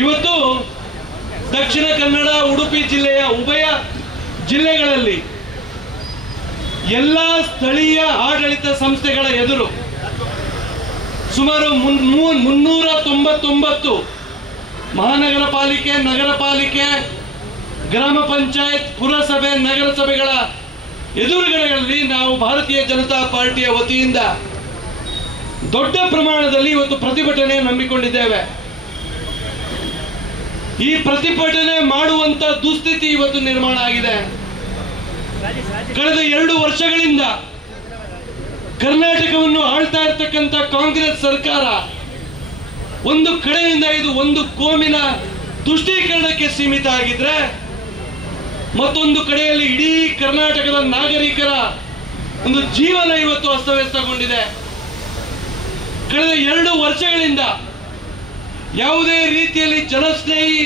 ಇವತ್ತು ದಕ್ಷಿಣ ಕನ್ನಡ ಉಡುಪಿ ಜಿಲ್ಲೆಯ ಉಭಯ ಜಿಲ್ಲೆಗಳಲ್ಲಿ ಎಲ್ಲ ಸ್ಥಳೀಯ ಆಡಳಿತ ಸಂಸ್ಥೆಗಳ ಎದುರು ಸುಮಾರು 399 ಮಹಾನಗರ ಪಾಲಿಕೆ, ನಗರ ಪಾಲಿಕೆ, ಗ್ರಾಮ ಪಂಚಾಯತ್, ಪುರಸಭೆ, ನಗರಸಭೆಗಳ ಎದುರುಗಡೆಗಳಲ್ಲಿ ನಾವು ಭಾರತೀಯ ಜನತಾ ಪಾರ್ಟಿಯ ವತಿಯಿಂದ ದೊಡ್ಡ ಪ್ರಮಾಣದಲ್ಲಿ ಇವತ್ತು ಪ್ರತಿಭಟನೆ ನಂಬಿಕೊಂಡಿದ್ದೇವೆ. ಈ ಪ್ರತಿಭಟನೆ ಮಾಡುವಂತ ದುಸ್ಥಿತಿ ಇವತ್ತು ನಿರ್ಮಾಣ ಆಗಿದೆ. ಕಳೆದ 2 ವರ್ಷಗಳಿಂದ ಕರ್ನಾಟಕವನ್ನು ಆಳ್ತಾ ಇರತಕ್ಕಂತ ಕಾಂಗ್ರೆಸ್ ಸರ್ಕಾರ ಒಂದು ಕಡೆಯಿಂದ ಇದು ಒಂದು ಕೋಮಿನ ತುಷ್ಟೀಕರಣಕ್ಕೆ ಸೀಮಿತ ಆಗಿದ್ರೆ, ಮತ್ತೊಂದು ಕಡೆಯಲ್ಲಿ ಇಡೀ ಕರ್ನಾಟಕದ ನಾಗರಿಕರ ಒಂದು ಜೀವನ ಇವತ್ತು ಅಸ್ತವ್ಯಸ್ತಗೊಂಡಿದೆ. ಕಳೆದ 2 ವರ್ಷಗಳಿಂದ ಯಾವುದೇ ರೀತಿಯಲ್ಲಿ ಜನಸ್ನೇಹಿ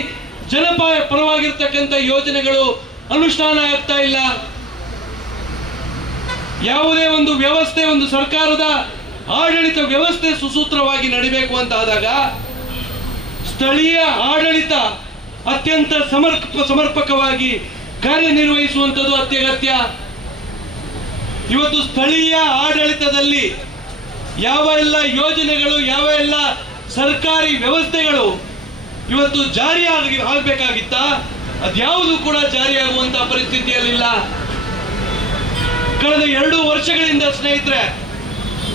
ಪರವಾಗಿರ್ತಕ್ಕಂಥ ಯೋಜನೆಗಳು ಅನುಷ್ಠಾನ ಆಗ್ತಾ ಇಲ್ಲ. ಯಾವುದೇ ಒಂದು ವ್ಯವಸ್ಥೆ, ಒಂದು ಸರ್ಕಾರದ ಆಡಳಿತ ವ್ಯವಸ್ಥೆ ಸುಸೂತ್ರವಾಗಿ ನಡಿಬೇಕು ಅಂತ ಆದಾಗ ಸ್ಥಳೀಯ ಆಡಳಿತ ಅತ್ಯಂತ ಸಮರ್ಪಕವಾಗಿ ಕಾರ್ಯನಿರ್ವಹಿಸುವಂಥದ್ದು ಅತ್ಯಗತ್ಯ. ಇವತ್ತು ಸ್ಥಳೀಯ ಆಡಳಿತದಲ್ಲಿ ಯಾವ ಎಲ್ಲ ಯೋಜನೆಗಳು, ಯಾವ ಎಲ್ಲ ಸರ್ಕಾರಿ ವ್ಯವಸ್ಥೆಗಳು ಇವತ್ತು ಜಾರಿ ಆಗಬೇಕಾಗಿತ್ತ, ಅದ್ಯಾವುದು ಕೂಡ ಜಾರಿಯಾಗುವಂತಹ ಪರಿಸ್ಥಿತಿಯಲ್ಲಿಲ್ಲ. ಕಳೆದ 2 ವರ್ಷಗಳಿಂದ ಸ್ನೇಹಿತರೆ,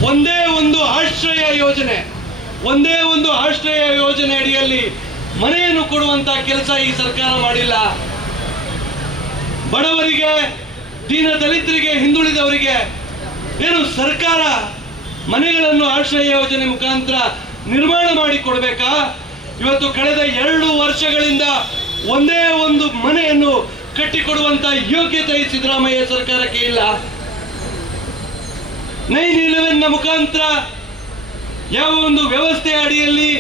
ಒಂದೇ ಒಂದು ಆಶ್ರಯ ಯೋಜನೆ ಅಡಿಯಲ್ಲಿ ಮನೆಯನ್ನು ಕೊಡುವಂತಹ ಕೆಲಸ ಈ ಸರ್ಕಾರ ಮಾಡಿಲ್ಲ. ಬಡವರಿಗೆ, ದೀನ ದಲಿತರಿಗೆ, ಹಿಂದುಳಿದವರಿಗೆ ಏನು ಸರ್ಕಾರ ಮನೆಗಳನ್ನು ಆಶ್ರಯ ಯೋಜನೆ ಮುಖಾಂತರ ನಿರ್ಮಾಣ ಮಾಡಿ ಕೊಡಬೇಕಾ? ಇವತ್ತು ಕಳೆದ 2 ವರ್ಷಗಳಿಂದ ಒಂದೇ ಒಂದು ಮನೆಯನ್ನು ಕಟ್ಟಿಕೊಡುವಂತ ಯೋಗ್ಯತೆ ಸಿದ್ದರಾಮಯ್ಯ ಸರ್ಕಾರಕ್ಕೆ ಇಲ್ಲ. 9/11 ಮುಖಾಂತರ ಯಾವ ಒಂದು ವ್ಯವಸ್ಥೆ ಅಡಿಯಲ್ಲಿ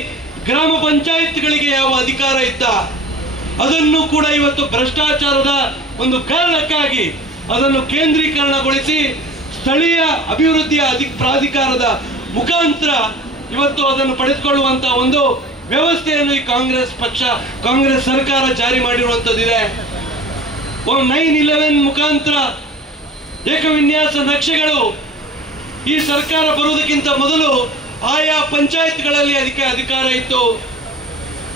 ಗ್ರಾಮ ಪಂಚಾಯತ್ಗಳಿಗೆ ಯಾವ ಅಧಿಕಾರ ಇತ್ತ, ಅದನ್ನು ಕೂಡ ಇವತ್ತು ಭ್ರಷ್ಟಾಚಾರದ ಒಂದು ಕಾರಣಕ್ಕಾಗಿ ಅದನ್ನು ಕೇಂದ್ರೀಕರಣಗೊಳಿಸಿ ಸ್ಥಳೀಯ ಅಭಿವೃದ್ಧಿಯ ಪ್ರಾಧಿಕಾರದ ಮುಖಾಂತರ ಇವತ್ತು ಅದನ್ನು ಪಡೆದುಕೊಳ್ಳುವಂತ ಒಂದು ವ್ಯವಸ್ಥೆಯನ್ನು ಈ ಕಾಂಗ್ರೆಸ್ ಸರ್ಕಾರ ಜಾರಿ ಮಾಡಿರುವಂತದ್ದಿದೆ. 9/11 ಮುಖಾಂತರ ಏಕವಿನ್ಯಾಸ ನಕ್ಷೆಗಳು ಈ ಸರ್ಕಾರ ಬರುವುದಕ್ಕಿಂತ ಮೊದಲು ಆಯಾ ಪಂಚಾಯತ್ಗಳಲ್ಲಿ ಅಧಿಕಾರ ಇತ್ತು.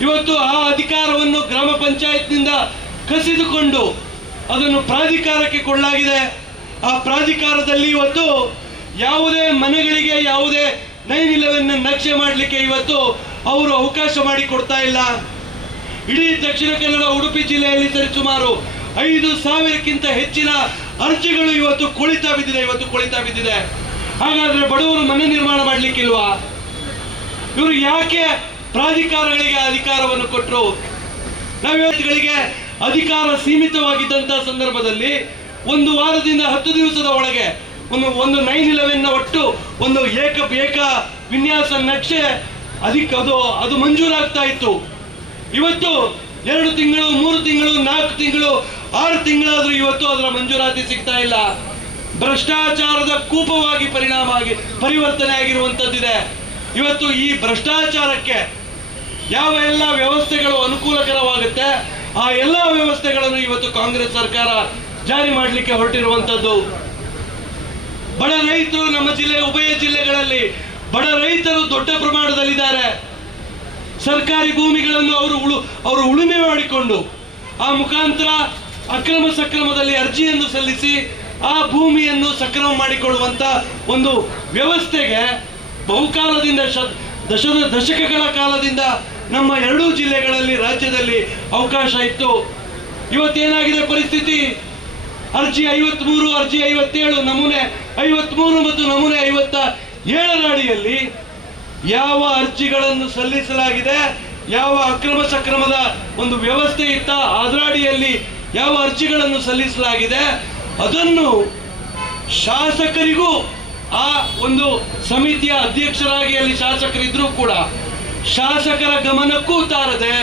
ಇವತ್ತು ಆ ಅಧಿಕಾರವನ್ನು ಗ್ರಾಮ ಪಂಚಾಯತ್ನಿಂದ ಕಸಿದುಕೊಂಡು ಅದನ್ನು ಪ್ರಾಧಿಕಾರಕ್ಕೆ ಕೊಳ್ಳಲಾಗಿದೆ. ಆ ಪ್ರಾಧಿಕಾರದಲ್ಲಿ ಇವತ್ತು ಯಾವುದೇ ಮನೆಗಳಿಗೆ ಯಾವುದೇ 9/11 ನಕ್ಷೆ ಮಾಡಲಿಕ್ಕೆ ಇವತ್ತು ಅವರು ಅವಕಾಶ ಮಾಡಿ ಕೊಡ್ತಾ ಇಲ್ಲ. ಇಡೀ ದಕ್ಷಿಣ ಕನ್ನಡ ಉಡುಪಿ ಜಿಲ್ಲೆಯಲ್ಲಿ ಸರಿಸುಮಾರು 5,000ಕ್ಕಿಂತ ಹೆಚ್ಚಿನ ಅರ್ಜಿಗಳು ಇವತ್ತು ಕೊಳಿತಾ ಬಿದ್ದಿದೆ. ಹಾಗಾದ್ರೆ ಬಡವರು ಮನೆ ನಿರ್ಮಾಣ ಮಾಡ್ಲಿಕ್ಕಿಲ್ವಾ? ಇವರು ಯಾಕೆ ಪ್ರಾಧಿಕಾರಗಳಿಗೆ ಅಧಿಕಾರವನ್ನು ಕೊಟ್ಟರು? ನಾವ್ಗಳಿಗೆ ಅಧಿಕಾರ ಸೀಮಿತವಾಗಿದ್ದಂತಹ ಸಂದರ್ಭದಲ್ಲಿ 1 ವಾರದಿಂದ 10 ದಿವಸದ ಒಳಗೆ ಒಂದು 9/11 ಒಟ್ಟು ಒಂದು ಏಕ ವಿನ್ಯಾಸ ನಕ್ಷೆ ಅದು ಮಂಜೂರಾಗ್ತಾ ಇತ್ತು. ಇವತ್ತು 2 ತಿಂಗಳು, 3 ತಿಂಗಳು, 4 ತಿಂಗಳು, 6 ತಿಂಗಳಾದ್ರೂ ಇವತ್ತು ಅದರ ಮಂಜೂರಾತಿ ಸಿಗ್ತಾ ಇಲ್ಲ. ಭ್ರಷ್ಟಾಚಾರದ ಕೂಪವಾಗಿ ಪರಿವರ್ತನೆ ಆಗಿರುವಂತದ್ದಿದೆ. ಇವತ್ತು ಈ ಭ್ರಷ್ಟಾಚಾರಕ್ಕೆ ಯಾವ ಎಲ್ಲ ವ್ಯವಸ್ಥೆಗಳು ಅನುಕೂಲಕರವಾಗುತ್ತೆ ಆ ಎಲ್ಲ ವ್ಯವಸ್ಥೆಗಳನ್ನು ಇವತ್ತು ಕಾಂಗ್ರೆಸ್ ಸರ್ಕಾರ ಜಾರಿ ಮಾಡಲಿಕ್ಕೆ ಹೊರಟಿರುವಂತದ್ದು. ಬಡ ರೈತರು ನಮ್ಮ ಉಭಯ ಜಿಲ್ಲೆಗಳಲ್ಲಿ ಬಡ ರೈತರು ದೊಡ್ಡ ಪ್ರಮಾಣದಲ್ಲಿದ್ದಾರೆ. ಸರ್ಕಾರಿ ಭೂಮಿಗಳನ್ನು ಅವರು ಉಳುಮೆ ಮಾಡಿಕೊಂಡು ಆ ಮುಖಾಂತರ ಅಕ್ರಮ ಸಕ್ರಮದಲ್ಲಿ ಅರ್ಜಿಯನ್ನು ಸಲ್ಲಿಸಿ ಆ ಭೂಮಿಯನ್ನು ಸಕ್ರಮ ಮಾಡಿಕೊಳ್ಳುವಂತ ಒಂದು ವ್ಯವಸ್ಥೆಗೆ ಬಹುಕಾಲದಿಂದ ದಶಕಗಳ ಕಾಲದಿಂದ ನಮ್ಮ 2 ಜಿಲ್ಲೆಗಳಲ್ಲಿ ರಾಜ್ಯದಲ್ಲಿ ಅವಕಾಶ ಇತ್ತು. ಇವತ್ತೇನಾಗಿದೆ ಪರಿಸ್ಥಿತಿ? ಅರ್ಜಿ 53, ಅರ್ಜಿ 57, ನಮೂನೆ 53 ಮತ್ತು ನಮೂನೆ 57 ಅಡಿಯಲ್ಲಿ ಯಾವ ಅರ್ಜಿಗಳನ್ನು ಸಲ್ಲಿಸಲಾಗಿದೆ, ಯಾವ ಅಕ್ರಮ ಸಕ್ರಮದ ಒಂದು ವ್ಯವಸ್ಥೆ ಇತ್ತ ಅದರ ಅಡಿಯಲ್ಲಿ ಯಾವ ಅರ್ಜಿಗಳನ್ನು ಸಲ್ಲಿಸಲಾಗಿದೆ, ಅದನ್ನು ಶಾಸಕರಿಗೂ ಆ ಒಂದು ಸಮಿತಿಯ ಅಧ್ಯಕ್ಷರಾಗಿ ಅಲ್ಲಿ ಶಾಸಕರಿದ್ರೂ ಕೂಡ ಶಾಸಕರ ಗಮನಕ್ಕೂ ತಾರದೆ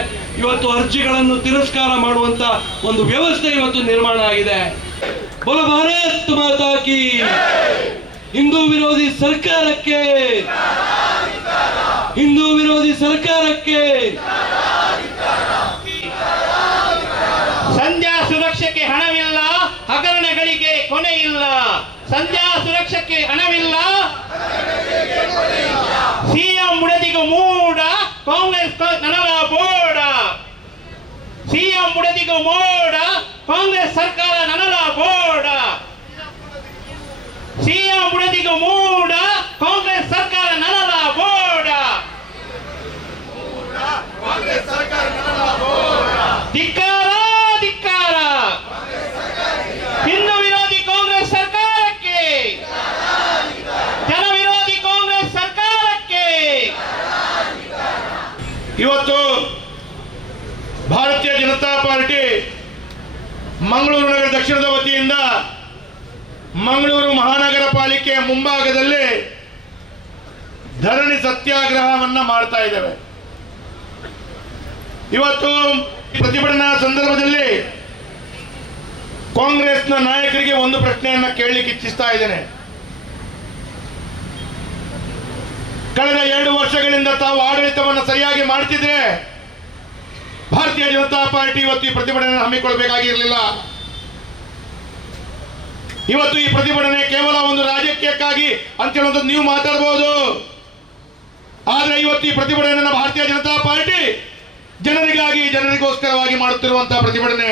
ಇವತ್ತು ಅರ್ಜಿಗಳನ್ನು ತಿರಸ್ಕಾರ ಮಾಡುವಂತ ಒಂದು ವ್ಯವಸ್ಥೆ ಇವತ್ತು ನಿರ್ಮಾಣ ಆಗಿದೆ. ಬೋಲೋ ಭಾರತ್ ಮಾತಾ ಕಿ, ಹಿಂದೂ ವಿರೋಧಿ ಸರ್ಕಾರಕ್ಕೆ, ಹಿಂದೂ ವಿರೋಧಿ ಸರ್ಕಾರಕ್ಕೆ ಕಣವಿಲ್ಲ. ಸಿಎಂ ಮುಡದಿಗೂ ಮೂಡ ಕಾಂಗ್ರೆಸ್ ನನಲ ಬೋಡ. ಸಿಎಂ ಮುಡದಿಗೂ ಮೋಡ ಕಾಂಗ್ರೆಸ್ ಸರ್ಕಾರ ನನಲ ಬೋಡ. ಸಿಎಂ ಮುಡದಿಗೂ ಮೂಡ ಕಾಂಗ್ರೆಸ್ ಸರ್ಕಾರ ನನಲ ಬೋಡ. ಧಿಕ್ಕಾರ ಧಿಕ್ಕಾರ ಹಿಂದೂ ವಿರೋಧಿ ಕಾಂಗ್ರೆಸ್ ಸರ್ಕಾರಕ್ಕೆ, ಜನ ವಿರೋಧಿ ಕಾಂಗ್ರೆಸ್ ಸರ್ಕಾರಕ್ಕೆ. ಇವತ್ತು ಭಾರತೀಯ ಜನತಾ ಪಾರ್ಟಿ ಮಂಗಳೂರು ನಗರ ದಕ್ಷಿಣದ ವತಿಯಿಂದ ಮಂಗಳೂರು ಮಹಾನಗರ ಪಾಲಿಕೆಯ ಮುಂಭಾಗದಲ್ಲಿ ಧರಣಿ ಸತ್ಯಾಗ್ರಹವನ್ನ ಮಾಡ್ತಾ ಇದ್ದೇವೆ. ಇವತ್ತು ಪ್ರತಿಭಟನಾ ಸಂದರ್ಭದಲ್ಲಿ ಕಾಂಗ್ರೆಸ್ನ ನಾಯಕರಿಗೆ ಒಂದು ಪ್ರಶ್ನೆಯನ್ನ ಕೇಳಲಿಕ್ಕೆ ಇಚ್ಛಿಸ್ತಾ ಇದ್ದೇನೆ. ಕಳೆದ 2 ವರ್ಷಗಳಿಂದ ತಾವು ಆಡಳಿತವನ್ನು ಸರಿಯಾಗಿ ಮಾಡ್ತಿದ್ರೆ ಭಾರತೀಯ ಜನತಾ ಪಾರ್ಟಿ ಇವತ್ತು ಈ ಪ್ರತಿಭಟನೆ ಹಮ್ಮಿಕೊಳ್ಳಬೇಕಾಗಿರಲಿಲ್ಲ. ಇವತ್ತು ಈ ಪ್ರತಿಭಟನೆ ಕೇವಲ ಒಂದು ರಾಜಕೀಯಕ್ಕಾಗಿ ಅಂತ ಹೇಳುವಂಥದ್ದು ನೀವು ಮಾತಾಡಬಹುದು. ಆದ್ರೆ ಇವತ್ತು ಈ ಪ್ರತಿಭಟನೆಯನ್ನು ಭಾರತೀಯ ಜನತಾ ಪಾರ್ಟಿ ಜನರಿಗಾಗಿ ಜನರಿಗೋಸ್ಕರವಾಗಿ ಮಾಡುತ್ತಿರುವಂತಹ ಪ್ರತಿಭಟನೆ.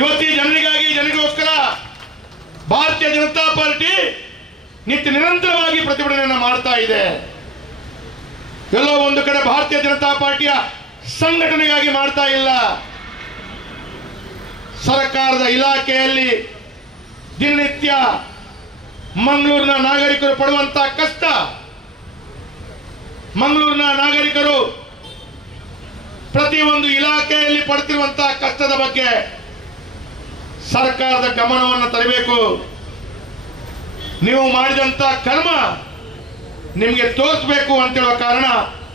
ಇವತ್ತು ಈ ಜನರಿಗಾಗಿ ಜನರಿಗೋಸ್ಕರ ಭಾರತೀಯ ಜನತಾ ಪಾರ್ಟಿ ನಿತ್ಯ ನಿರಂತರವಾಗಿ ಪ್ರತಿಭಟನೆಯನ್ನು ಮಾಡ್ತಾ ಇದೆ. ಎಲ್ಲೋ ಒಂದು ಕಡೆ ಭಾರತೀಯ ಜನತಾ ಪಾರ್ಟಿಯ ಸಂಘಟನೆಗಾಗಿ ಮಾಡ್ತಾ ಇಲ್ಲ. ಸರ್ಕಾರದ ಇಲಾಖೆಯಲ್ಲಿ ದಿನನಿತ್ಯ ಮಂಗಳೂರಿನ ನಾಗರಿಕರು ಪಡುವಂತಹ ಕಷ್ಟ, ಮಂಗಳೂರಿನ ನಾಗರಿಕರು ಪ್ರತಿಯೊಂದು ಇಲಾಖೆಯಲ್ಲಿ ಪಡ್ತಿರುವಂತಹ ಕಷ್ಟದ ಬಗ್ಗೆ ಸರ್ಕಾರದ ಗಮನವನ್ನು ತರಬೇಕು. ನೀವು ಮಾಡಿದಂತ ಕರ್ಮ ನಿಮಗೆ ತೋರಿಸಬೇಕು ಅಂತ ಹೇಳುವ ಕಾರಣ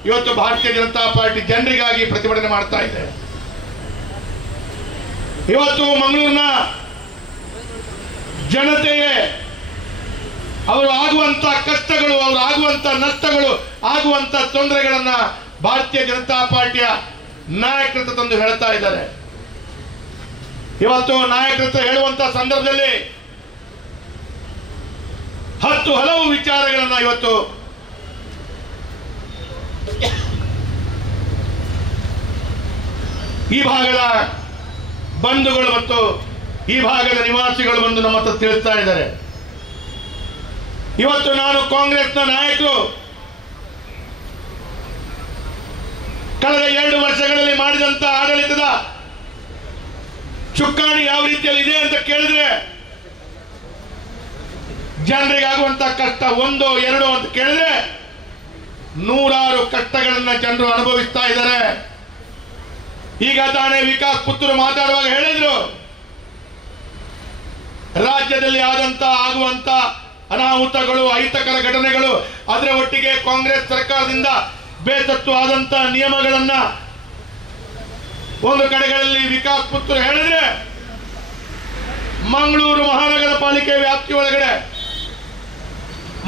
ಇವತ್ತು ಭಾರತೀಯ ಜನತಾ ಪಾರ್ಟಿ ಜನರಿಗಾಗಿ ಪ್ರತಿಭಟನೆ ಮಾಡ್ತಾ ಇದೆ. ಇವತ್ತು ಮಂಗಳೂರಿನ ಜನತೆಗೆ ಅವರು ಆಗುವಂತ ಕಷ್ಟಗಳು, ಅವರು ಆಗುವಂತ ನಷ್ಟಗಳು, ಆಗುವಂತ ತೊಂದರೆಗಳನ್ನ ಭಾರತೀಯ ಜನತಾ ಪಾರ್ಟಿಯ ನಾಯಕರ ತಂದು ಹೇಳ್ತಾ ಇದ್ದಾರೆ. ಇವತ್ತು ನಾಯಕರ ಹೇಳುವಂತ ಸಂದರ್ಭದಲ್ಲಿ 10 ಹಲವು ವಿಚಾರಗಳನ್ನ ಇವತ್ತು ಈ ಭಾಗದ ಬಂಧುಗಳು ಮತ್ತು ಈ ಭಾಗದ ನಿವಾಸಿಗಳು ಬಂದು ನಮ್ಮ ಹತ್ರ ತಿಳಿಸ್ತಾ ಇದ್ದಾರೆ. ಇವತ್ತು ನಾನು ಕಾಂಗ್ರೆಸ್ನ ನಾಯಕರು ಕಳೆದ 2 ವರ್ಷಗಳಲ್ಲಿ ಮಾಡಿದಂತ ಆಡಳಿತದ ಚುಕ್ಕಾಣಿ ಯಾವ ರೀತಿಯಲ್ಲಿ ಇದೆ ಅಂತ ಕೇಳಿದ್ರೆ, ಜನರಿಗಾಗುವಂತ ಕಷ್ಟ 1, 2 ಅಂತ ಕೇಳಿದ್ರೆ 100 ಕಷ್ಟಗಳನ್ನ ಜನರು ಅನುಭವಿಸ್ತಾ ಇದ್ದಾರೆ. ಈಗ ತಾನೇ ವಿಕಾಸ್ ಪುತ್ರರು ಮಾತಾಡುವಾಗ ಹೇಳಿದ್ರು, ರಾಜ್ಯದಲ್ಲಿ ಆಗುವಂತ ಅನಾಹುತಗಳು, ಅಹಿತಕರ ಘಟನೆಗಳು, ಅದರ ಒಟ್ಟಿಗೆ ಕಾಂಗ್ರೆಸ್ ಸರ್ಕಾರದಿಂದ ಬೇಸತ್ತು ಆದಂತ ನಿಯಮಗಳನ್ನ ಒಂದು ಕಡೆಗಳಲ್ಲಿ ವಿಕಾಸ್ ಪುತ್ರರು ಹೇಳಿದ್ರೆ, ಮಂಗಳೂರು ಮಹಾನಗರ ಪಾಲಿಕೆ ವ್ಯಾಪ್ತಿ ಒಳಗಡೆ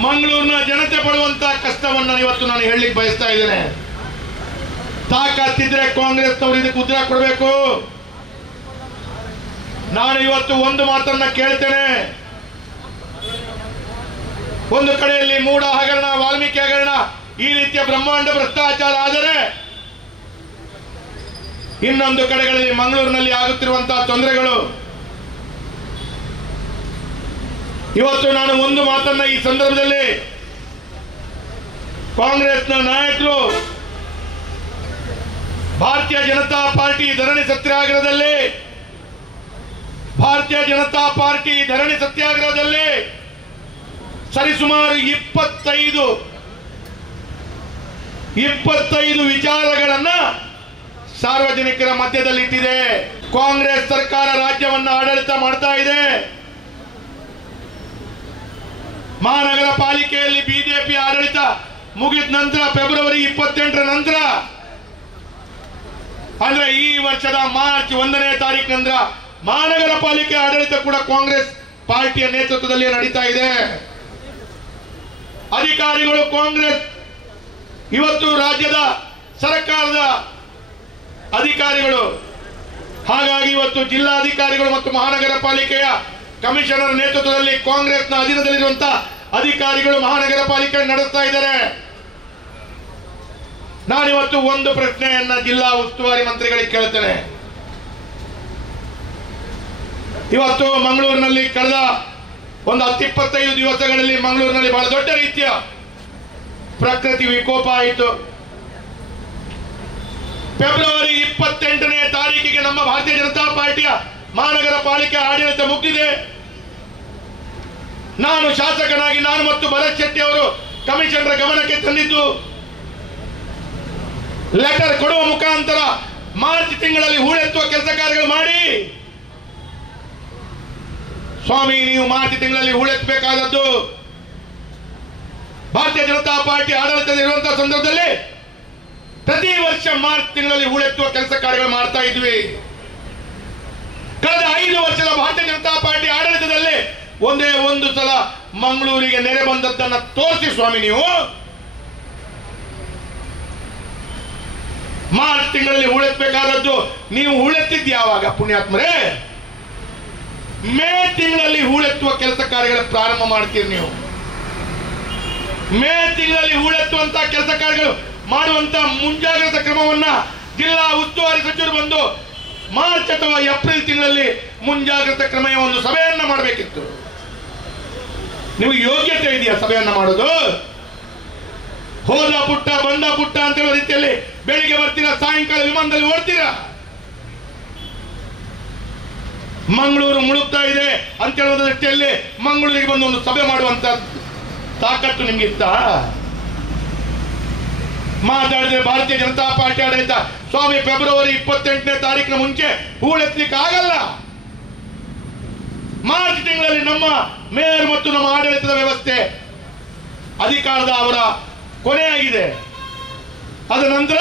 ಮಂಗಳೂರಿನ ಜನತೆ ಪಡುವಂತಹ ಕಷ್ಟವನ್ನ ಇವತ್ತು ನಾನು ಹೇಳಲಿಕ್ಕೆ ಬಯಸ್ತಾ ಇದ್ದೇನೆ. ತಾಕತ್ತಿದ್ರೆ ಕಾಂಗ್ರೆಸ್ನವರು ಇದಕ್ಕೆ ಉತ್ತರ ಕೊಡಬೇಕು. ನಾನು ಇವತ್ತು ಒಂದು ಮಾತನ್ನ ಕೇಳ್ತೇನೆ. ಒಂದು ಕಡೆಯಲ್ಲಿ ಮೂಡ ಹಗರಣ, ವಾಲ್ಮೀಕಿ ಹಗರಣ, ಈ ರೀತಿಯ ಬ್ರಹ್ಮಾಂಡ ಭ್ರಷ್ಟಾಚಾರ ಆದರೆ, ಇನ್ನೊಂದು ಕಡೆಗಳಲ್ಲಿ ಮಂಗಳೂರಿನಲ್ಲಿ ಆಗುತ್ತಿರುವಂತಹ ತೊಂದರೆಗಳು. ಇವತ್ತು ನಾನು ಒಂದು ಮಾತನ್ನ ಈ ಸಂದರ್ಭದಲ್ಲಿ ಕಾಂಗ್ರೆಸ್ನ ನಾಯಕರು ಭಾರತೀಯ ಜನತಾ ಪಾರ್ಟಿ ಧರಣಿ ಸತ್ಯಾಗ್ರಹದಲ್ಲಿ ಸರಿಸುಮಾರು 25 ವಿಚಾರಗಳನ್ನ ಸಾರ್ವಜನಿಕರ ಮಧ್ಯದಲ್ಲಿಟ್ಟಿದೆ. ಕಾಂಗ್ರೆಸ್ ಸರ್ಕಾರ ರಾಜ್ಯವನ್ನ ಆಡಳಿತ ಮಾಡ್ತಾ ಇದೆ. ಮಹಾನಗರ ಪಾಲಿಕೆಯಲ್ಲಿ ಬಿಜೆಪಿ ಆಡಳಿತ ಮುಗಿದ ನಂತರ ಫೆಬ್ರವರಿ 28ರ ನಂತರ, ಅಂದ್ರೆ ಈ ವರ್ಷದ ಮಾರ್ಚ್ 1ನೇ ತಾರೀಕು ನಂತರ ಮಹಾನಗರ ಪಾಲಿಕೆ ಆಡಳಿತ ಕೂಡ ಕಾಂಗ್ರೆಸ್ ಪಾರ್ಟಿಯ ನೇತೃತ್ವದಲ್ಲಿ ನಡೀತಾ ಇದೆ. ಅಧಿಕಾರಿಗಳು ಕಾಂಗ್ರೆಸ್, ಇವತ್ತು ರಾಜ್ಯದ ಸರ್ಕಾರದ ಅಧಿಕಾರಿಗಳು. ಹಾಗಾಗಿ ಇವತ್ತು ಜಿಲ್ಲಾಧಿಕಾರಿಗಳು ಮತ್ತು ಮಹಾನಗರ ಪಾಲಿಕೆಯ ಕಮಿಷನರ್ ನೇತೃತ್ವದಲ್ಲಿ ಕಾಂಗ್ರೆಸ್ನ ಅಧೀನದಲ್ಲಿರುವಂತಹ ಅಧಿಕಾರಿಗಳು ಮಹಾನಗರ ಪಾಲಿಕೆ ನಡೆಸ್ತಾ ಇದ್ದಾರೆ. ನಾನಿವತ್ತು ಒಂದು ಪ್ರಶ್ನೆಯನ್ನ ಜಿಲ್ಲಾ ಉಸ್ತುವಾರಿ ಮಂತ್ರಿಗಳಿಗೆ ಕೇಳ್ತೇನೆ. ಇವತ್ತು ಮಂಗಳೂರಿನಲ್ಲಿ ಕಳೆದ ಒಂದು 10-25 ದಿವಸಗಳಲ್ಲಿ ಮಂಗಳೂರಿನಲ್ಲಿ ಬಹಳ ದೊಡ್ಡ ರೀತಿಯ ಪ್ರಕೃತಿ ವಿಕೋಪ ಆಯಿತು. ಫೆಬ್ರವರಿ 28ನೇ ತಾರೀಕಿಗೆ ನಮ್ಮ ಭಾರತೀಯ ಜನತಾ ಪಾರ್ಟಿಯ ಮಹಾನಗರ ಪಾಲಿಕೆ ಆಡಳಿತ ಮುಗಿದಿದೆ. ನಾನು ಶಾಸಕನಾಗಿ ನಾನು ಮತ್ತು ಭರತ್ ಶೆಟ್ಟಿ ಅವರು ಕಮಿಷನರ್ ಗಮನಕ್ಕೆ ತಂದಿದ್ದು, ಲೆಟರ್ ಕೊಡುವ ಮುಖಾಂತರ ಮಾರ್ಚ್ ತಿಂಗಳಲ್ಲಿ ಹೂಳೆತ್ತುವ ಕೆಲಸ ಕಾರ್ಯಗಳು ಮಾಡಿ. ಸ್ವಾಮಿ, ನೀವು ಮಾರ್ಚ್ ತಿಂಗಳಲ್ಲಿ ಹೂಳೆತ್ತಬೇಕಾದದ್ದು ಭಾರತೀಯ ಜನತಾ ಪಾರ್ಟಿ ಆಡಳಿತದಲ್ಲಿರುವಂತಹ ಸಂದರ್ಭದಲ್ಲಿ ಪ್ರತಿ ವರ್ಷ ಮಾರ್ಚ್ ತಿಂಗಳಲ್ಲಿ ಹೂಳೆತ್ತುವ ಕೆಲಸ ಕಾರ್ಯಗಳು ಮಾಡ್ತಾ ಇದ್ವಿ. ಕಳೆದ 5 ವರ್ಷದ ಭಾರತೀಯ ಜನತಾ ಪಾರ್ಟಿ ಆಡಳಿತದಲ್ಲಿ ಒಂದೇ ಒಂದು ಸಲ ಮಂಗಳೂರಿಗೆ ನೆರೆ ಬಂದದ್ದನ್ನ ತೋರಿಸಿ ಸ್ವಾಮಿ. ನೀವು ಮಾರ್ಚ್ ತಿಂಗಳಲ್ಲಿ ಹೂಳೆತ್ತಬೇಕಾದದ್ದು ನೀವು ಹೂಳೆತ್ತಿದ್ದು ಯಾವಾಗ ಪುಣ್ಯಾತ್ಮರೇ? ಮೇ ತಿಂಗಳಲ್ಲಿ ಹೂಳೆತ್ತುವ ಕೆಲಸ ಕಾರ್ಯಗಳ ಪ್ರಾರಂಭ ಮಾಡ್ತೀರಿ ನೀವು. ಮೇ ತಿಂಗಳಲ್ಲಿ ಹೂಳೆತ್ತುವಂತಹ ಕೆಲಸ ಕಾರ್ಯಗಳು ಮಾಡುವಂತ ಮುಂಜಾಗ್ರತಾ ಕ್ರಮವನ್ನ ಜಿಲ್ಲಾ ಉಸ್ತುವಾರಿ ಸಚಿವರು ಬಂದು ಮಾರ್ಚ್ ಅಥವಾ ಏಪ್ರಿಲ್ ತಿಂಗಳಲ್ಲಿ ಮುಂಜಾಗ್ರತಾ ಕ್ರಮದ ಒಂದು ಸಭೆಯನ್ನ ಮಾಡಬೇಕಿತ್ತು. ನಿಮಗೆ ಯೋಗ್ಯತೆ ಇದೆಯಾ ಸಭೆಯನ್ನ ಮಾಡೋದು? ಹೋದ ಪುಟ್ಟ ಬಂದ ಪುಟ್ಟ ಅಂತ ಹೇಳೋ ರೀತಿಯಲ್ಲಿ ಬೆಳಿಗ್ಗೆ ಬರ್ತೀರಾ, ಸಾಯಂಕಾಲ ವಿಮಾನದಲ್ಲಿ ಓಡ್ತೀರಾ. ಮಂಗಳೂರು ಮುಳುಗ್ತಾ ಇದೆ ಅಂತ ಹೇಳೋದ ದೃಷ್ಟಿಯಲ್ಲಿ ಮಂಗಳೂರಿಗೆ ಬಂದು ಒಂದು ಸಭೆ ಮಾಡುವಂತ ತಾಕತ್ತು ನಿಮ್ಗಿತ್ತ? ಮಾತಾಡಿದ್ರೆ ಭಾರತೀಯ ಜನತಾ ಪಾರ್ಟಿ ಆಡಳಿತ ಸ್ವಾಮಿ ಫೆಬ್ರವರಿ 28ನೇ ತಾರೀಕಿನ ಮುಂಚೆ ಹೂಳೆತ್ತಲಿಕ್ಕೆ ಆಗಲ್ಲ. ಮಾರ್ಚ್ ತಿಂಗಳಲ್ಲಿ ನಮ್ಮ ಮೇಯರ್ ಮತ್ತು ನಮ್ಮ ಆಡಳಿತದ ವ್ಯವಸ್ಥೆ ಅಧಿಕಾರದ ಅವರ ಕೊನೆಯಾಗಿದೆ. ಅದ ನಂತರ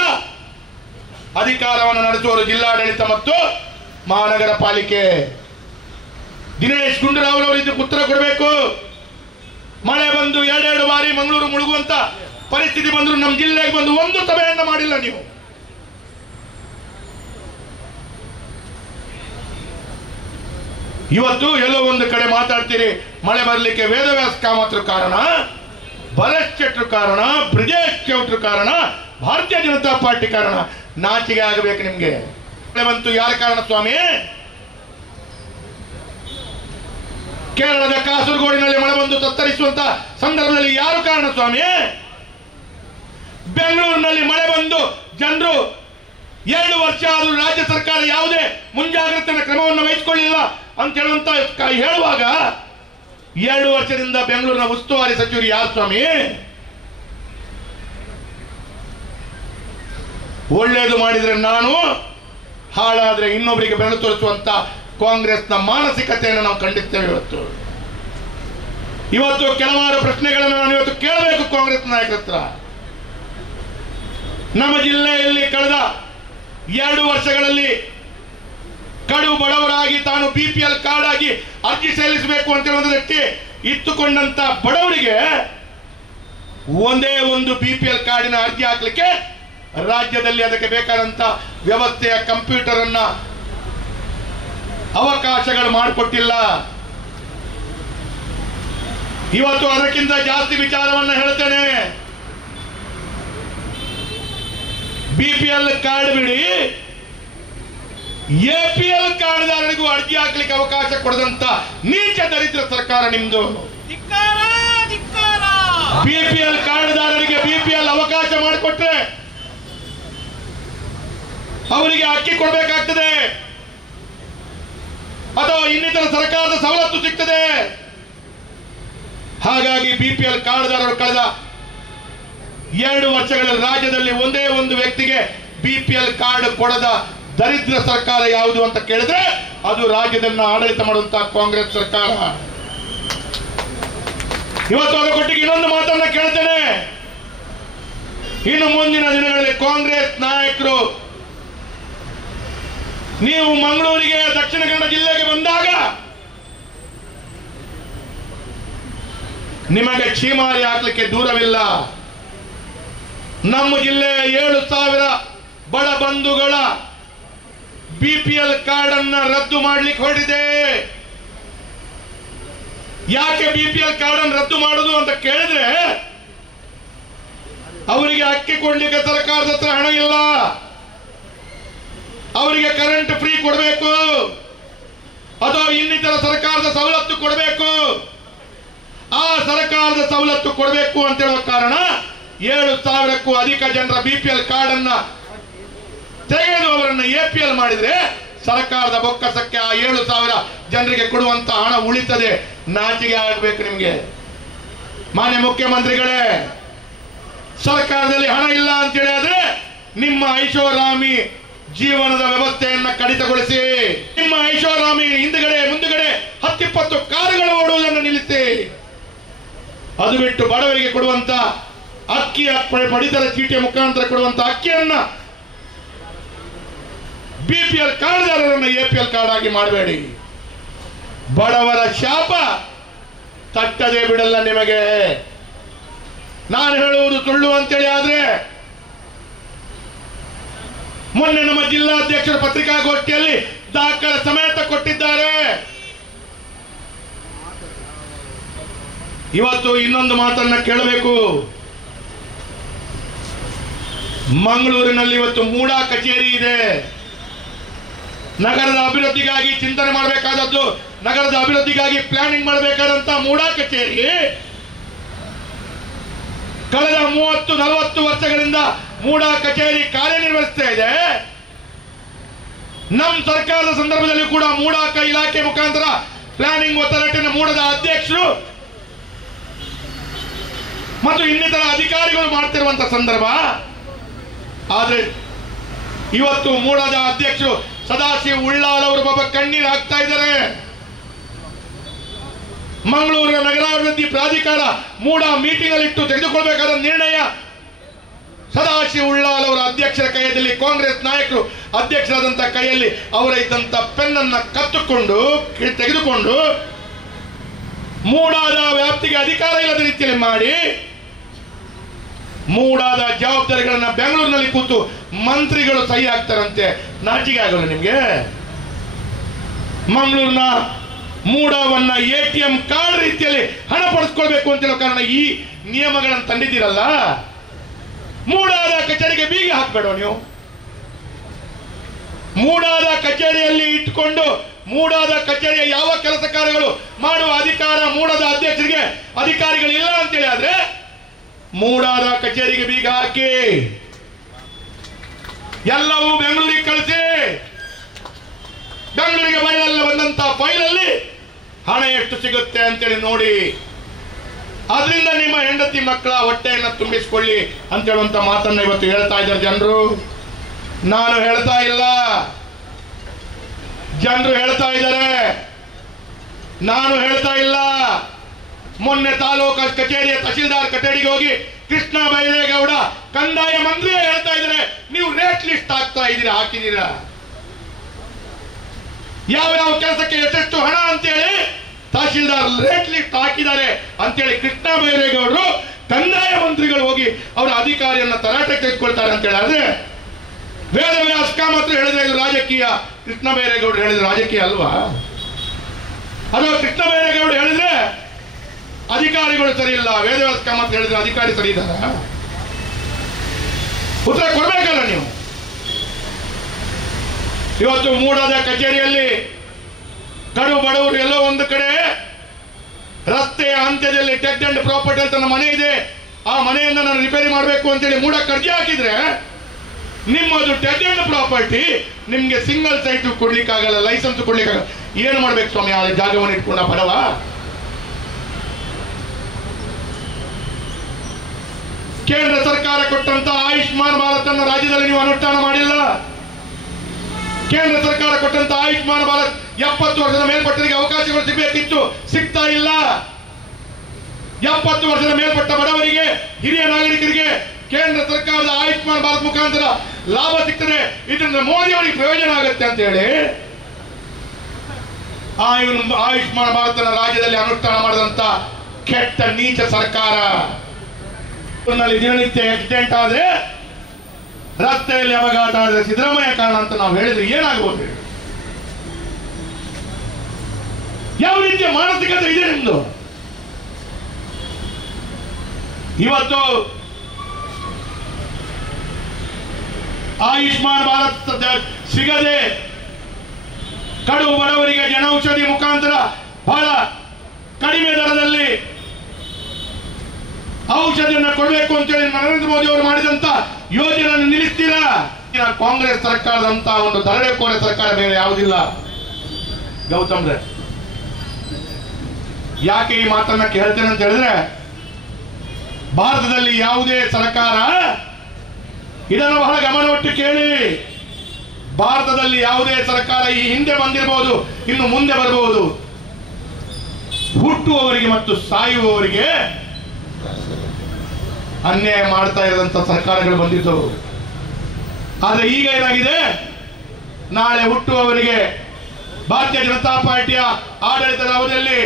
ಅಧಿಕಾರವನ್ನು ನಡೆಸುವವರು ಜಿಲ್ಲಾಡಳಿತ ಮತ್ತು ಮಹಾನಗರ ಪಾಲಿಕೆ. ದಿನೇಶ್ ಗುಂಡೂರಾವ್ ಅವರು ಇದಕ್ಕೆ ಉತ್ತರ ಕೊಡಬೇಕು. ಮಳೆ ಬಂದು 2 ಬಾರಿ ಮಂಗಳೂರು ಮುಳುಗುವಂತ ಪರಿಸ್ಥಿತಿ ಬಂದ್ರು ನಮ್ಮ ಜಿಲ್ಲೆಗೆ ಬಂದು ಒಂದು ಸಭೆಯನ್ನ ಮಾಡಿಲ್ಲ ನೀವು. ಇವತ್ತು ಎಲ್ಲೋ ಒಂದು ಕಡೆ ಮಾತಾಡ್ತೀರಿ, ಮಳೆ ಬರಲಿಕ್ಕೆ ವೇದವ್ಯಾಸ ಕಾಮತ್ರ ಕಾರಣ, ಭರತ್ ಶೆಟ್ರು ಕಾರಣ, ಬ್ರಿಜೇಶ್ ಚೌಟ್ರು ಕಾರಣ, ಭಾರತೀಯ ಜನತಾ ಪಾರ್ಟಿ ಕಾರಣ. ನಾಚಿಕೆ ಆಗಬೇಕು ನಿಮ್ಗೆ. ಮಳೆ ಬಂತು ಯಾರ ಕಾರಣ ಸ್ವಾಮಿ? ಕೇರಳದ ಕಾಸರಗೋಡಿನಲ್ಲಿ ಮಳೆ ಬಂದು ತತ್ತರಿಸುವಂತ ಸಂದರ್ಭದಲ್ಲಿ ಯಾರು ಕಾರಣ ಸ್ವಾಮಿ? ಬೆಂಗಳೂರಿನಲ್ಲಿ ಮಳೆ ಬಂದು ಜನರು 2 ವರ್ಷ ಆದರೂ ರಾಜ್ಯ ಸರ್ಕಾರ ಯಾವುದೇ ಮುಂಜಾಗ್ರತಾ ಕ್ರಮವನ್ನು ವಹಿಸಿಕೊಳ್ಳಿಲ್ಲ ಅಂತ ಹೇಳುವಂತ ಹೇಳುವಾಗ 2 ವರ್ಷದಿಂದ ಬೆಂಗಳೂರಿನ ಉಸ್ತುವಾರಿ ಸಚಿವರು ಯಾರು ಸ್ವಾಮಿ? ಒಳ್ಳೇದು ಮಾಡಿದ್ರೆ ನಾನು, ಹಾಳಾದ್ರೆ ಇನ್ನೊಬ್ಬರಿಗೆ ಬೆರಳು ತೋರಿಸುವಂತ ಕಾಂಗ್ರೆಸ್ನ ಮಾನಸಿಕತೆಯನ್ನು ನಾವು ಖಂಡಿಸ್ತೇವೆ. ಇವತ್ತು ಕೆಲವಾರು ಪ್ರಶ್ನೆಗಳನ್ನು ನಾನು ಇವತ್ತು ಕೇಳಬೇಕು ಕಾಂಗ್ರೆಸ್ ನಾಯಕರ ಹತ್ರ. ನಮ್ಮ ಜಿಲ್ಲೆಯಲ್ಲಿ ಕಳೆದ 2 ವರ್ಷಗಳಲ್ಲಿ ಕಡು ಬಡವರಾಗಿ ತಾನು BPL ಕಾರ್ಡ್ ಆಗಿ ಅರ್ಜಿ ಸಲ್ಲಿಸಬೇಕು ಅಂತ ಹೇಳುವುದಕ್ಕೆ ಇತ್ತುಕೊಂಡಂತ ಬಡವರಿಗೆ ಒಂದೇ ಒಂದು BPL ಕಾರ್ಡಿನ ಅರ್ಜಿ ಹಾಕಲಿಕ್ಕೆ ರಾಜ್ಯದಲ್ಲಿ ಅದಕ್ಕೆ ಬೇಕಾದಂತ ವ್ಯವಸ್ಥೆಯ ಕಂಪ್ಯೂಟರ್ ಅನ್ನ ಅವಕಾಶಗಳು ಮಾಡಿಕೊಟ್ಟಿಲ್ಲ. ಇವತ್ತು ಅದಕ್ಕಿಂತ ಜಾಸ್ತಿ ವಿಚಾರವನ್ನು ಹೇಳ್ತೇನೆ. BPL ಕಾರ್ಡ್ ಬಿಡಿ, APL ಕಾರ್ಡ್ದಾರರಿಗೂ ಅರ್ಜಿ ಹಾಕ್ಲಿಕ್ಕೆ ಅವಕಾಶ ಕೊಡದಂತ ನೀಚ ದರಿದ್ರ ಸರ್ಕಾರ ನಿಮ್ದು. BPL ಕಾರ್ಡ್ದಾರರಿಗೆ BPL ಅವಕಾಶ ಮಾಡಿಕೊಟ್ರೆ ಅವರಿಗೆ ಅಕ್ಕಿ ಕೊಡಬೇಕಾಗ್ತದೆ ಅಥವಾ ಇನ್ನಿತರ ಸರ್ಕಾರದ ಸವಲತ್ತು ಸಿಗ್ತದೆ. ಹಾಗಾಗಿ BPL ಕಾರ್ಡ್ದಾರರು ಕಳೆದ 2 ವರ್ಷಗಳಲ್ಲಿ ರಾಜ್ಯದಲ್ಲಿ ಒಂದೇ ಒಂದು ವ್ಯಕ್ತಿಗೆ BPL ಕಾರ್ಡ್ ಕೊಡದ ದರಿದ್ರ ಸರ್ಕಾರ ಯಾವುದು ಅಂತ ಕೇಳಿದ್ರೆ ಅದು ರಾಜ್ಯದನ್ನ ಆಡಳಿತ ಮಾಡುವಂತಹ ಕಾಂಗ್ರೆಸ್ ಸರ್ಕಾರ. ಇವತ್ತು ಅದಕ್ಕೊಟ್ಟಿಗೆ ಇನ್ನೊಂದು ಮಾತನ್ನ ಕೇಳ್ತೇನೆ. ಇನ್ನು ಮುಂದಿನ ದಿನಗಳಲ್ಲಿ ಕಾಂಗ್ರೆಸ್ ನಾಯಕರು ನೀವು ಮಂಗಳೂರಿಗೆ, ದಕ್ಷಿಣ ಕನ್ನಡ ಜಿಲ್ಲೆಗೆ ಬಂದಾಗ ನಿಮಗೆ ಛೀಮಾರಿ ಹಾಕ್ಲಿಕ್ಕೆ ದೂರವಿಲ್ಲ. ನಮ್ಮ ಜಿಲ್ಲೆಯ 7,000 ಬಡ ಬಂಧುಗಳ BPL ಕಾರ್ಡ್ ಅನ್ನ ರದ್ದು ಮಾಡಲಿಕ್ಕೆ ಹೊರಟಿದೆ. ಯಾಕೆ ಬಿಪಿಎಲ್ ಕಾರ್ಡ್ ಅನ್ನು ರದ್ದು ಮಾಡುದು ಅಂತ ಕೇಳಿದ್ರೆ ಅವರಿಗೆ ಅಕ್ಕಿ ಕೊಡ್ಲಿಕ್ಕೆ ಸರ್ಕಾರದ ಹತ್ರ ಹಣ ಇಲ್ಲ, ಅವರಿಗೆ ಕರೆಂಟ್ ಫ್ರೀ ಕೊಡಬೇಕು ಅಥವಾ ಇನ್ನಿತರ ಸರ್ಕಾರದ ಸವಲತ್ತು ಕೊಡಬೇಕು. ಆ ಸರ್ಕಾರದ ಸವಲತ್ತು ಕೊಡಬೇಕು ಅಂತ ಹೇಳುವ ಕಾರಣ 7,000ಕ್ಕೂ ಅಧಿಕ ಜನರ ಬಿಪಿಎಲ್ ಕಾರ್ಡ್ ಅನ್ನ ತೆಗೆದು ಅವರನ್ನ ಎಪಿಎಲ್ ಮಾಡಿದ್ರೆ ಸರ್ಕಾರದ ಬೊಕ್ಕಸಕ್ಕೆ ಆ 7,000 ಜನರಿಗೆ ಕೊಡುವಂತ ಹಣ ಉಳಿತದೆ. ನಾಚಿಕೆ ಆಗಬೇಕು ನಿಮಗೆ ಮಾನ್ಯ ಮುಖ್ಯಮಂತ್ರಿಗಳೇ. ಸರ್ಕಾರದಲ್ಲಿ ಹಣ ಇಲ್ಲ ಅಂತ ಹೇಳಿದ್ರೆ ನಿಮ್ಮ ಐಷಾರಾಮಿ ಜೀವನದ ವ್ಯವಸ್ಥೆಯನ್ನ ಕಡಿತಗೊಳಿಸಿ, ನಿಮ್ಮ ಐಷಾರಾಮಿ ಹಿಂದುಗಡೆ ಮುಂದುಗಡೆ 10-20 ಕಾರುಗಳು ಓಡುವುದನ್ನು ನಿಲ್ಲಿಸಿ. ಅದು ಬಿಟ್ಟು ಬಡವರಿಗೆ ಕೊಡುವಂತ ಅಕ್ಕಿ ಪಡಿತರ ಚೀಟಿಯ ಮುಖಾಂತರ ಕೊಡುವಂತ ಅಕ್ಕಿಯನ್ನ ಬಿಪಿಎಲ್ ಕಾರ್ಡ್ದಾರರನ್ನು ಎಪಿಎಲ್ ಕಾರ್ಡ್ ಆಗಿ ಮಾಡಬೇಡಿ. ಬಡವರ ಶಾಪ ತಟ್ಟದೆ ಬಿಡಲ್ಲ ನಿಮಗೆ. ನಾನು ಹೇಳುವುದು ಸುಳ್ಳು ಅಂತೇಳಿ ಆದ್ರೆ ಮೊನ್ನೆ ನಮ್ಮ ಜಿಲ್ಲಾಧ್ಯಕ್ಷರ ಪತ್ರಿಕಾಗೋಷ್ಠಿಯಲ್ಲಿ ದಾಖಲೆ ಸಮೇತ ಕೊಟ್ಟಿದ್ದಾರೆ. ಇವತ್ತು ಇನ್ನೊಂದು ಮಾತನ್ನ ಕೇಳಬೇಕು. ಮಂಗಳೂರಿನಲ್ಲಿ ಇವತ್ತು ಮೂಡಾ ಕಚೇರಿ ಇದೆ. ನಗರದ ಅಭಿವೃದ್ಧಿಗಾಗಿ ಚಿಂತನೆ ಮಾಡಬೇಕಾದದ್ದು, ನಗರದ ಅಭಿವೃದ್ಧಿಗಾಗಿ ಪ್ಲಾನಿಂಗ್ ಮಾಡಬೇಕಾದಂತ ಮೂಡಾ ಕಚೇರಿ ಕಳೆದ 30-40 ವರ್ಷಗಳಿಂದ ಮೂಡಾ ಕಚೇರಿ ಕಾರ್ಯನಿರ್ವಹಿಸ್ತಾ ಇದೆ. ನಮ್ಮ ಸರ್ಕಾರದ ಸಂದರ್ಭದಲ್ಲಿ ಕೂಡ ಮೂಡಾ ಇಲಾಖೆ ಮುಖಾಂತರ ಪ್ಲಾನಿಂಗ್ ಅಥಾರಿಟಿನ ಮೂಡದ ಅಧ್ಯಕ್ಷರು ಮತ್ತು ಇನ್ನಿತರ ಅಧಿಕಾರಿಗಳು ಮಾಡ್ತಿರುವಂತ ಸಂದರ್ಭ. ಆದ್ರೆ ಇವತ್ತು ಮೂಡದ ಅಧ್ಯಕ್ಷರು ಸದಾಶಿವ ಉಳ್ಳಾಲ್ ಅವರು ಬಾಬಾ ಕಣ್ಣೀರು ಹಾಕ್ತಾ ಇದ್ದಾರೆ. ಮಂಗಳೂರಿನ ನಗರಾಭಿವೃದ್ಧಿ ಪ್ರಾಧಿಕಾರ ಮೂಡಾ ಮೀಟಿಂಗ್ ಅಲ್ಲಿ ಇಟ್ಟು ತೆಗೆದುಕೊಳ್ಬೇಕಾದ ನಿರ್ಣಯ ಸದಾಶಿವ ಉಳ್ಳಾಲ್ ಅವರ ಅಧ್ಯಕ್ಷರ ಕೈಯಲ್ಲಿ, ಕಾಂಗ್ರೆಸ್ ನಾಯಕರು ಅಧ್ಯಕ್ಷರಾದಂತ ಕೈಯಲ್ಲಿ ಅವರ ಇದ್ದಂತ ಪೆನ್ ಅನ್ನ ಕತ್ತುಕೊಂಡು ತೆಗೆದುಕೊಂಡು ಮೂಡಾದ ವ್ಯಾಪ್ತಿಗೆ ಅಧಿಕಾರ ಇಲ್ಲದ ರೀತಿಯಲ್ಲಿ ಮಾಡಿ ಮೂಡಾದ ಜವಾಬ್ದಾರಿಗಳನ್ನ ಬೆಂಗಳೂರಿನಲ್ಲಿ ಕೂತು ಮಂತ್ರಿಗಳು ಸಹಿ ಹಾಕ್ತಾರಂತೆ. ನಾಚಿಕೆ ಆಗಲ್ಲ ನಿಮ್ಗೆ? ಮಂಗಳೂರಿನ ಮೂಡಾವನ್ನ ಎಟಿಎಂ ಕಾರ್ಡ್ ರೀತಿಯಲ್ಲಿ ಹಣ ಪಡಿಸ್ಕೊಳ್ಬೇಕು ಅಂತ ಹೇಳೋ ಕಾರಣ ಈ ನಿಯಮಗಳನ್ನು ತಂದಿದ್ದೀರಲ್ಲ. ಮೂಡಾದ ಕಚೇರಿಗೆ ಬೀಗ ಹಾಕ್ಬೇಡ ನೀವು. ಮೂಡಾದ ಕಚೇರಿಯಲ್ಲಿ ಇಟ್ಕೊಂಡು ಮೂಡಾದ ಕಚೇರಿಯ ಯಾವ ಕೆಲಸ ಕಾರ್ಯಗಳು ಮಾಡುವ ಅಧಿಕಾರ ಮೂಡಾದ ಅಧ್ಯಕ್ಷರಿಗೆ ಅಧಿಕಾರಿಗಳಿಲ್ಲ ಅಂತೇಳಿ ಆದ್ರೆ ಮೂಡಾದ ಕಚೇರಿಗೆ ಬೀಗ ಹಾಕಿ ಎಲ್ಲವೂ ಬೆಂಗಳೂರಿಗೆ ಕಳಿಸಿ. ಬೆಂಗಳೂರಿಗೆ ಫೈಲಲ್ಲಿ ಬಂದಂತ ಫೈಲಲ್ಲಿ ಹಣ ಎಷ್ಟು ಸಿಗುತ್ತೆ ಅಂತೇಳಿ ನೋಡಿ, ಅದರಿಂದ ನಿಮ್ಮ ಹೆಂಡತಿ ಮಕ್ಕಳ ಹೊಟ್ಟೆಯನ್ನು ತುಂಬಿಸಿಕೊಳ್ಳಿ ಅಂತ ಹೇಳುವಂತ ಮಾತನ್ನ ಇವತ್ತು ಹೇಳ್ತಾ ಇದ್ದಾರೆ ಜನರು. ನಾನು ಹೇಳ್ತಾ ಇಲ್ಲ, ಜನರು ಹೇಳ್ತಾ ಇದ್ದಾರೆ, ನಾನು ಹೇಳ್ತಾ ಇಲ್ಲ. ಮೊನ್ನೆ ತಾಲೂಕು ಕಚೇರಿಯ ತಹಶೀಲ್ದಾರ್ ಕಚೇರಿಗೆ ಹೋಗಿ ಕೃಷ್ಣ ಬೈರೇಗೌಡ ಕಂದಾಯ ಮಂತ್ರಿ ಹೇಳ್ತಾ ಇದ್ದಾರೆ, ನೀವು ರೇಟ್ ಲಿಸ್ಟ್ ಹಾಕಿದ್ದೀರಾ, ಯಾವ ಕೆಲಸಕ್ಕೆ ಎಷ್ಟೆಷ್ಟು ಹಣ ಅಂತೇಳಿ ತಹಶೀಲ್ದಾರ್ ರೇಟ್ ಲಿಸ್ಟ್ ಹಾಕಿದ್ದಾರೆ ಅಂತೇಳಿ ಕೃಷ್ಣ ಬೈರೇಗೌಡರು ಕಂದಾಯ ಮಂತ್ರಿಗಳು ಹೋಗಿ ಅವರ ಅಧಿಕಾರಿಯನ್ನ ತರಾಟೆ ತೆಗೆದುಕೊಳ್ತಾರೆ ಅಂತೇಳಿ. ಆದ್ರೆ ವೇದವ್ಯಾಸ ಕಾಮತ್ ಹೇಳಿದ್ರೆ ಇದು ರಾಜಕೀಯ, ಕೃಷ್ಣ ಬೈರೇಗೌಡರು ಹೇಳಿದ್ರೆ ರಾಜಕೀಯ ಅಲ್ವಾ? ಅದು ಕೃಷ್ಣ ಬೈರೇಗೌಡರು ಹೇಳಿದ್ರೆ ಅಧಿಕಾರಿಗಳು ಸರಿ ಇಲ್ಲ, ವೇದವ್ಯಾಸ ಕಾಮತ್ ಹೇಳಿದ್ರೆ ಅಧಿಕಾರಿ ಸರಿ ಇದ್ದಾರ? ಉತ್ತರ ಕೊಡ್ಬೇಕಲ್ಲ ನೀವು. ಇವತ್ತು ಮೂಡಾದ ಕಚೇರಿಯಲ್ಲಿ ಕಡು ಬಡವರು ಎಲ್ಲೋ ಒಂದು ಕಡೆ ರಸ್ತೆಯ ಅಂತ್ಯದಲ್ಲಿ ಟೆಡ್ ಅಂಡ್ ಪ್ರಾಪರ್ಟಿ ಅಂತ ನನ್ನ ಮನೆ ಇದೆ, ಆ ಮನೆಯನ್ನ ನಾನು ರಿಪೇರಿ ಮಾಡಬೇಕು ಅಂತೇಳಿ ಮೂಡಕ್ಕೆ ಅರ್ಜಿ ಹಾಕಿದ್ರೆ ನಿಮ್ಮದು ಟೆಡ್ ಅಂಡ್ ಪ್ರಾಪರ್ಟಿ ನಿಮ್ಗೆ ಸಿಂಗಲ್ ಸೈಟ್ ಕೊಡ್ಲಿಕ್ಕಾಗಲ್ಲ, ಲೈಸೆನ್ಸ್ ಕೊಡ್ಲಿಕ್ಕಾಗಲ್ಲ. ಏನು ಮಾಡ್ಬೇಕು ಸ್ವಾಮಿ ಆ ಜಾಗವನ್ನು ಇಟ್ಕೊಂಡ ಬಡವ? ಕೇಂದ್ರ ಸರ್ಕಾರ ಕೊಟ್ಟಂತ ಆಯುಷ್ಮಾನ್ ಭಾರತ್ ಅನ್ನು ರಾಜ್ಯದಲ್ಲಿ ನೀವು ಅನುಷ್ಠಾನ ಮಾಡಿಲ್ಲ. ಕೇಂದ್ರ ಸರ್ಕಾರ ಕೊಟ್ಟಂತ ಆಯುಷ್ಮಾನ್ ಭಾರತ್ 70 ವರ್ಷದ ಮೇಲ್ಪಟ್ಟರಿಗೆ ಅವಕಾಶಗಳು ಸಿಗಬೇಕಿತ್ತು, ಸಿಗ್ತಾ ಇಲ್ಲ. 70 ವರ್ಷದ ಮೇಲ್ಪಟ್ಟ ಬಡವರಿಗೆ, ಹಿರಿಯ ನಾಗರಿಕರಿಗೆ ಕೇಂದ್ರ ಸರ್ಕಾರದ ಆಯುಷ್ಮಾನ್ ಭಾರತ್ ಮುಖಾಂತರ ಲಾಭ ಸಿಗ್ತದೆ, ಇದರಿಂದ ಮೋದಿ ಅವರಿಗೆ ಪ್ರಯೋಜನ ಆಗುತ್ತೆ ಅಂತ ಹೇಳಿ ಆಯುಷ್ಮಾನ್ ಭಾರತ್ ರಾಜ್ಯದಲ್ಲಿ ಅನುಷ್ಠಾನ ಮಾಡಿದಂತ ಕೆಟ್ಟ ನೀಚ ಸರ್ಕಾರ. ದಿನನಿತ್ಯ ಆಕ್ಸಿಡೆಂಟ್ ಆದ್ರೆ, ರಸ್ತೆಯಲ್ಲಿ ಅಪಘಾತ ಆದ್ರೆ ಸಿದ್ದರಾಮಯ್ಯ ಕಾರಣ ಅಂತ ನಾವು ಹೇಳಿದ್ರೆ ಏನಾಗಬಹುದು? ಯಾವ ರೀತಿಯ ಮಾನಸಿಕತೆ ಇದೆ ನಿಮ್ದು? ಇವತ್ತು ಆಯುಷ್ಮಾನ್ ಭಾರತ್ ಸಿಗದೆ ಕಡು ಬಡವರಿಗೆ ಜನೌಷಧಿ ಮುಖಾಂತರ ಬಹಳ ಕಡಿಮೆ ದರದಲ್ಲಿ ಔಷಧಿಯನ್ನು ಕೊಡಬೇಕು ಅಂತೇಳಿ ನರೇಂದ್ರ ಮೋದಿ ಅವರು ಮಾಡಿದಂತ ಯೋಜನೆಯನ್ನು ನಿಲ್ಲಿಸ್ತೀರಾ? ಕಾಂಗ್ರೆಸ್ ಸರ್ಕಾರದಂತ ಒಂದು ದರೋಡೆಕೋರ ಸರ್ಕಾರ ಬೇರೆ ಯಾವುದಿಲ್ಲ. ಗೌತಮ್ ರೇ, ಯಾಕೆ ಈ ಮಾತನ್ನ ಕೇಳ್ತೇನೆ ಅಂತ ಹೇಳಿದ್ರೆ, ಭಾರತದಲ್ಲಿ ಯಾವುದೇ ಸರ್ಕಾರ, ಇದನ್ನು ಬಹಳ ಗಮನವಿಟ್ಟು ಕೇಳಿ, ಭಾರತದಲ್ಲಿ ಯಾವುದೇ ಸರ್ಕಾರ ಈ ಹಿಂದೆ ಬಂದಿರಬಹುದು, ಇನ್ನು ಮುಂದೆ ಬರಬಹುದು, ಹುಟ್ಟುವವರಿಗೆ ಮತ್ತು ಸಾಯುವವರಿಗೆ ಅನ್ಯಾಯ ಮಾಡ್ತಾ ಇರದಂತ ಸರ್ಕಾರಗಳು ಬಂದಿದ್ದವು. ಆದ್ರೆ ಈಗ ಏನಾಗಿದೆ, ನಾಳೆ ಹುಟ್ಟುವವರಿಗೆ ಭಾರತೀಯ ಜನತಾ ಪಾರ್ಟಿಯ ಆಡಳಿತದ ಅವಧಿಯಲ್ಲಿ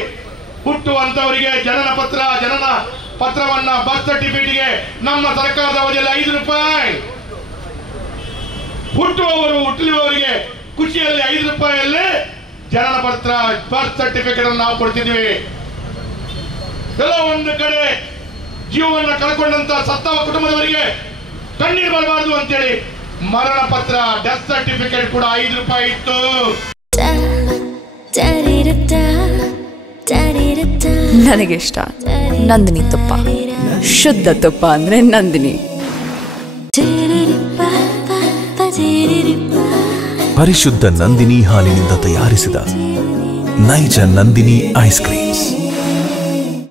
ಹುಟ್ಟುವಂತವರಿಗೆ ಜನನ ಪತ್ರವನ್ನ ಬರ್ತ್ ಸರ್ಟಿಫಿಕೇಟ್ಗೆ ನಮ್ಮ ಸರ್ಕಾರದ ಅವಧಿಯಲ್ಲಿ 5 ರೂಪಾಯಿ, ಹುಟ್ಟುವವರಿಗೆ ಖುಷಿಯಲ್ಲಿ 5 ರೂಪಾಯಿಯಲ್ಲಿ ಜನನ ಪತ್ರ ಬರ್ತ್ ಸರ್ಟಿಫಿಕೇಟ್ ಅನ್ನು ನಾವು ಕೊಡ್ತಿದ್ವಿ. ಎಲ್ಲ ಒಂದು ಕಡೆ ಜೀವವನ್ನು ಕಳ್ಕೊಂಡಂತ ಸತ್ತವ ಕುಟುಂಬದವರಿಗೆ ಕಣ್ಣೀರು ಬರಬಾರದು ಅಂತೇಳಿ ಮರಣ ಪತ್ರ ಡೆತ್ ಸರ್ಟಿಫಿಕೇಟ್ ಕೂಡ 5 ರೂಪಾಯಿ ಇತ್ತು. ನನಗೆ ಇಷ್ಟ ನಂದಿನಿ ತುಪ್ಪ, ಶುದ್ಧ ತುಪ್ಪ ಅಂದ್ರೆ ನಂದಿನಿ. ಪರಿಶುದ್ಧ ನಂದಿನಿ ಹಾಲಿನಿಂದ ತಯಾರಿಸಿದ ನೈಜ ನಂದಿನಿ ಐಸ್ ಕ್ರೀಮ್ಸ್.